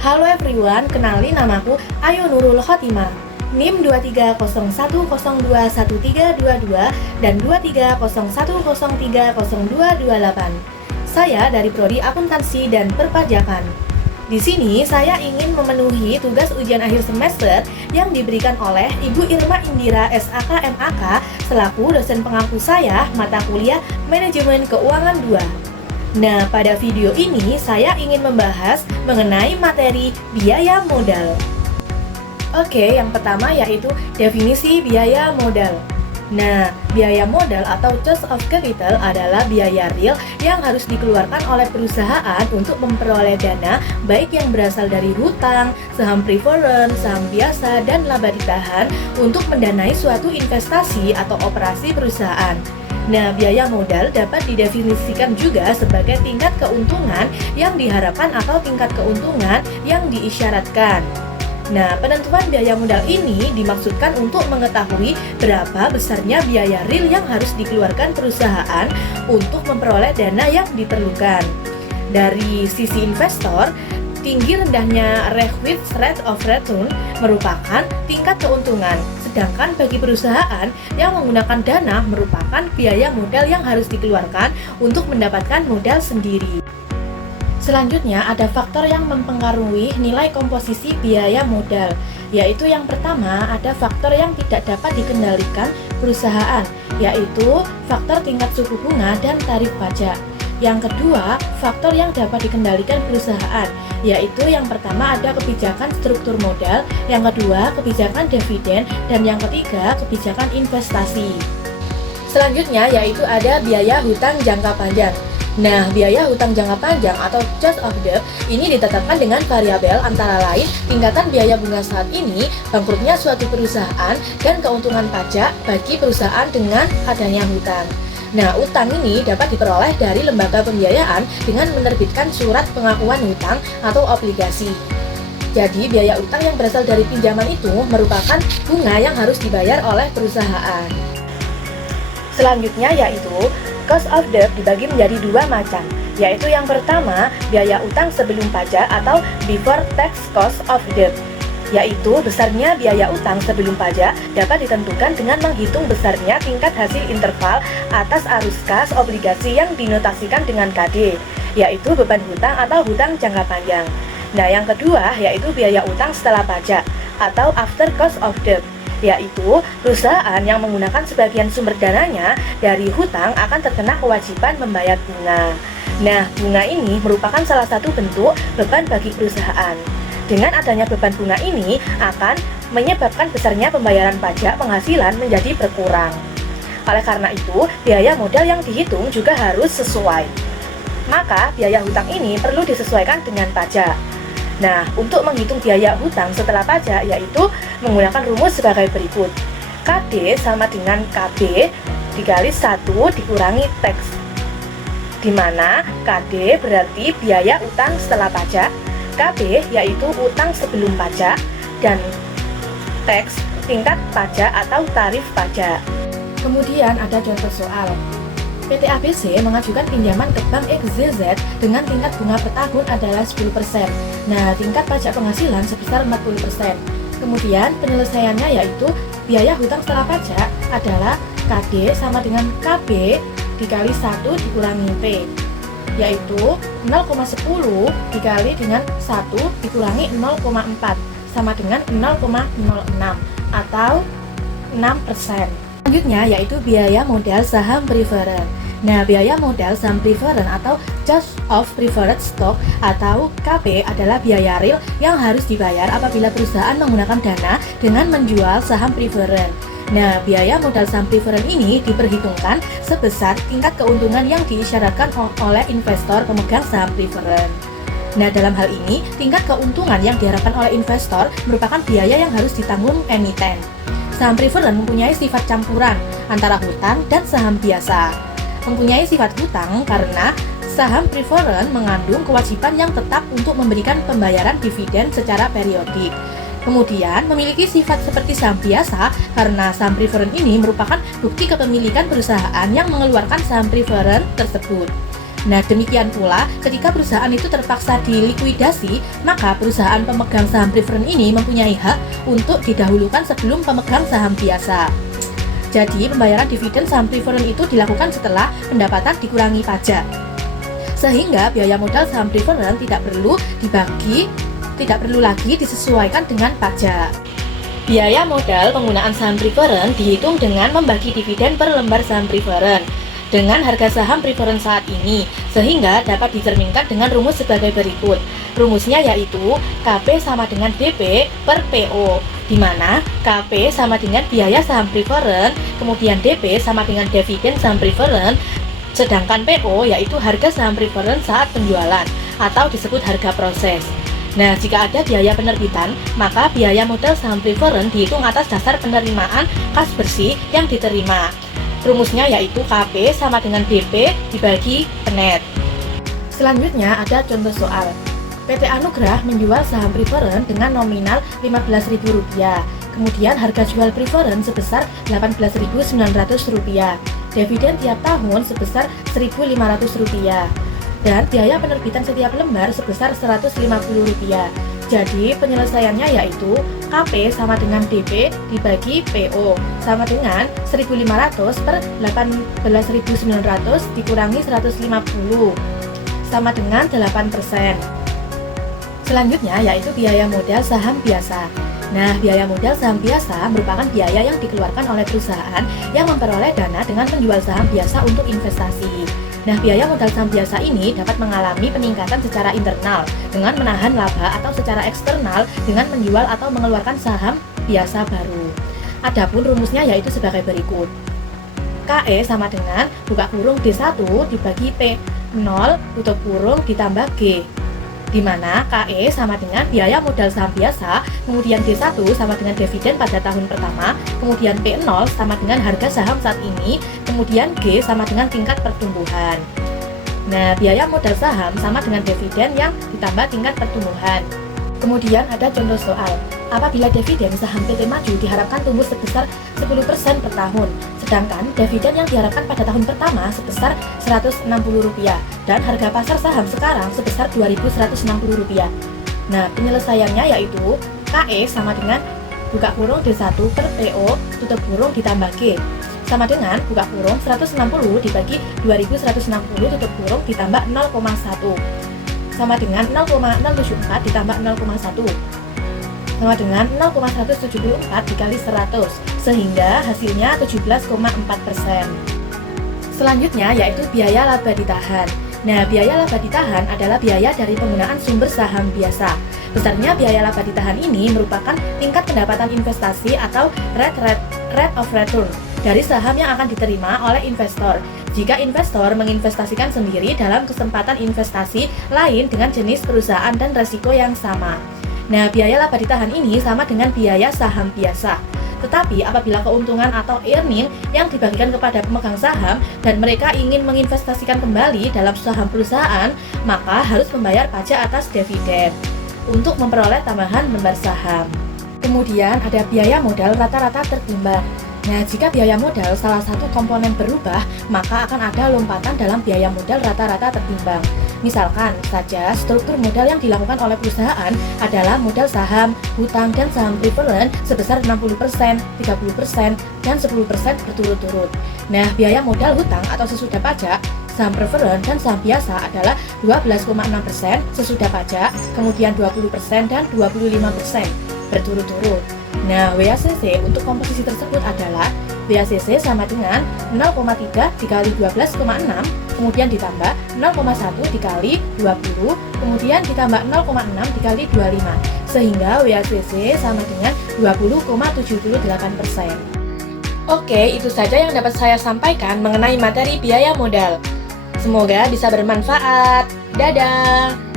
Halo everyone, kenalin namaku Ayu Nurul Khotimah. NIM 2301021322 dan 2301030228. Saya dari Prodi Akuntansi dan Perpajakan. Di sini saya ingin memenuhi tugas ujian akhir semester yang diberikan oleh Ibu Irma Indira SAK MAK selaku dosen pengampu saya mata kuliah Manajemen Keuangan 2. Nah, pada video ini saya ingin membahas mengenai materi biaya modal. Oke, yang pertama yaitu definisi biaya modal. Nah, biaya modal atau cost of capital adalah biaya real yang harus dikeluarkan oleh perusahaan untuk memperoleh dana baik yang berasal dari hutang, saham preference, saham biasa, dan laba ditahan untuk mendanai suatu investasi atau operasi perusahaan. Nah, biaya modal dapat didefinisikan juga sebagai tingkat keuntungan yang diharapkan atau tingkat keuntungan yang diisyaratkan. Nah, penentuan biaya modal ini dimaksudkan untuk mengetahui berapa besarnya biaya real yang harus dikeluarkan perusahaan untuk memperoleh dana yang diperlukan. Dari sisi investor, tinggi rendahnya required rate of return merupakan tingkat keuntungan. Sedangkan bagi perusahaan yang menggunakan dana merupakan biaya modal yang harus dikeluarkan untuk mendapatkan modal sendiri. Selanjutnya ada faktor yang mempengaruhi nilai komposisi biaya modal, yaitu yang pertama ada faktor yang tidak dapat dikendalikan perusahaan, yaitu faktor tingkat suku bunga dan tarif pajak. Yang kedua, faktor yang dapat dikendalikan perusahaan, yaitu yang pertama ada kebijakan struktur modal, yang kedua kebijakan dividen, dan yang ketiga kebijakan investasi. Selanjutnya yaitu ada biaya hutang jangka panjang. Nah, biaya hutang jangka panjang atau cost of debt ini ditetapkan dengan variabel antara lain tingkatan biaya bunga saat ini, bangkrutnya suatu perusahaan, dan keuntungan pajak bagi perusahaan dengan adanya hutang. Nah, utang ini dapat diperoleh dari lembaga pembiayaan dengan menerbitkan surat pengakuan hutang atau obligasi. Jadi, biaya utang yang berasal dari pinjaman itu merupakan bunga yang harus dibayar oleh perusahaan. Selanjutnya yaitu cost of debt dibagi menjadi dua macam, yaitu yang pertama biaya utang sebelum pajak atau before tax cost of debt, yaitu besarnya biaya utang sebelum pajak dapat ditentukan dengan menghitung besarnya tingkat hasil interval atas arus kas obligasi yang dinotasikan dengan KD, yaitu beban hutang atau hutang jangka panjang. Nah, yang kedua yaitu biaya utang setelah pajak atau after cost of debt, yaitu perusahaan yang menggunakan sebagian sumber dananya dari hutang akan terkena kewajiban membayar bunga. Nah, bunga ini merupakan salah satu bentuk beban bagi perusahaan. Dengan adanya beban bunga ini akan menyebabkan besarnya pembayaran pajak penghasilan menjadi berkurang. Oleh karena itu, biaya modal yang dihitung juga harus sesuai. Maka, biaya hutang ini perlu disesuaikan dengan pajak. Nah, untuk menghitung biaya hutang setelah pajak yaitu menggunakan rumus sebagai berikut. KD sama dengan KB dikali 1 dikurangi tax, di mana KD berarti biaya utang setelah pajak, KB yaitu utang sebelum pajak, dan tax tingkat pajak atau tarif pajak. Kemudian ada contoh soal. PT ABC mengajukan pinjaman ke Bank XZZ dengan tingkat bunga per tahun adalah 10%. Nah, tingkat pajak penghasilan sebesar 40%. Kemudian penyelesaiannya yaitu biaya hutang setelah pajak adalah KD sama dengan KB dikali 1 dikurangi P, yaitu 0,10 dikali dengan 1 dikurangi 0,4 sama dengan 0,06 atau 6%. Selanjutnya yaitu biaya modal saham preferred. Nah, biaya modal saham preferred atau cost of preferred stock atau KP adalah biaya real yang harus dibayar apabila perusahaan menggunakan dana dengan menjual saham preferred. Nah, biaya modal saham preferred ini diperhitungkan sebesar tingkat keuntungan yang diisyaratkan oleh investor pemegang saham preferred. Nah, dalam hal ini, tingkat keuntungan yang diharapkan oleh investor merupakan biaya yang harus ditanggung emiten. Saham preferred mempunyai sifat campuran antara hutang dan saham biasa. Mempunyai sifat hutang karena saham preferred mengandung kewajiban yang tetap untuk memberikan pembayaran dividen secara periodik. Kemudian memiliki sifat seperti saham biasa karena saham preferred ini merupakan bukti kepemilikan perusahaan yang mengeluarkan saham preferred tersebut. Nah, demikian pula ketika perusahaan itu terpaksa dilikuidasi, maka perusahaan pemegang saham preferred ini mempunyai hak untuk didahulukan sebelum pemegang saham biasa. Jadi, pembayaran dividen saham preferred itu dilakukan setelah pendapatan dikurangi pajak. Sehingga biaya modal saham preferred tidak perlu lagi disesuaikan dengan pajak. Biaya modal penggunaan saham preferred dihitung dengan membagi dividen per lembar saham preferred dengan harga saham preferred saat ini, sehingga dapat dicerminkan dengan rumus sebagai berikut. Rumusnya yaitu KP sama dengan DP per PO, di mana KP sama dengan biaya saham preferred, kemudian DP sama dengan dividen saham preferred, sedangkan PO yaitu harga saham preferred saat penjualan atau disebut harga proses. Nah, jika ada biaya penerbitan, maka biaya modal saham preferred dihitung atas dasar penerimaan kas bersih yang diterima. Rumusnya yaitu KP sama dengan DP dibagi net. Selanjutnya ada contoh soal. PT Anugrah menjual saham preferred dengan nominal Rp15.000. Kemudian harga jual preferred sebesar Rp18.900. Dividen tiap tahun sebesar Rp1.500. Dan biaya penerbitan setiap lembar sebesar Rp150. Jadi penyelesaiannya yaitu KP sama dengan DP dibagi PO sama dengan 1.500 per 18.900 dikurangi 150 sama dengan 8%. Selanjutnya yaitu biaya modal saham biasa. Nah, biaya modal saham biasa merupakan biaya yang dikeluarkan oleh perusahaan yang memperoleh dana dengan menjual saham biasa untuk investasi. Nah, biaya modal saham biasa ini dapat mengalami peningkatan secara internal dengan menahan laba atau secara eksternal dengan menjual atau mengeluarkan saham biasa baru. Adapun rumusnya yaitu sebagai berikut. KE sama dengan buka kurung D1 dibagi P0 tutup kurung ditambah G, di mana KE sama dengan biaya modal saham biasa, kemudian D1 sama dengan dividen pada tahun pertama, kemudian P0 sama dengan harga saham saat ini, kemudian G sama dengan tingkat pertumbuhan. Nah, biaya modal saham sama dengan dividen yang ditambah tingkat pertumbuhan. Kemudian ada contoh soal. Apabila dividen saham PT Maju diharapkan tumbuh sebesar 10% per tahun, sedangkan dividen yang diharapkan pada tahun pertama sebesar Rp160 dan harga pasar saham sekarang sebesar Rp2.160. Nah, penyelesaiannya yaitu KE sama dengan buka kurung D1 per PO tutup kurung ditambah G sama dengan buka kurung 160 dibagi 2.160 tutup kurung ditambah 0,1 sama dengan 0,074 ditambah 0,1 sama dengan 0,174 dikali 100, sehingga hasilnya 17,4%. Selanjutnya yaitu biaya laba ditahan. Nah, biaya laba ditahan adalah biaya dari penggunaan sumber saham biasa. Besarnya biaya laba ditahan ini merupakan tingkat pendapatan investasi atau rate of return dari saham yang akan diterima oleh investor jika investor menginvestasikan sendiri dalam kesempatan investasi lain dengan jenis perusahaan dan resiko yang sama. Nah, biaya laba ditahan ini sama dengan biaya saham biasa. Tetapi apabila keuntungan atau earning yang dibagikan kepada pemegang saham dan mereka ingin menginvestasikan kembali dalam saham perusahaan, maka harus membayar pajak atas dividen untuk memperoleh tambahan lembar saham. Kemudian ada biaya modal rata-rata tertimbang. Nah, jika biaya modal salah satu komponen berubah, maka akan ada lompatan dalam biaya modal rata-rata tertimbang. Misalkan saja struktur modal yang dilakukan oleh perusahaan adalah modal saham, hutang, dan saham preferred sebesar 60%, 30%, dan 10% berturut-turut. Nah, biaya modal hutang atau sesudah pajak, saham preferred dan saham biasa adalah 12,6% sesudah pajak, kemudian 20% dan 25% berturut-turut. Nah, WACC untuk komposisi tersebut adalah WACC sama dengan 0,3 dikali 12,6, kemudian ditambah 0,1 dikali 20, kemudian ditambah 0,6 dikali 25, sehingga WACC sama dengan 20,78%. Oke, itu saja yang dapat saya sampaikan mengenai materi biaya modal. Semoga bisa bermanfaat. Dadah!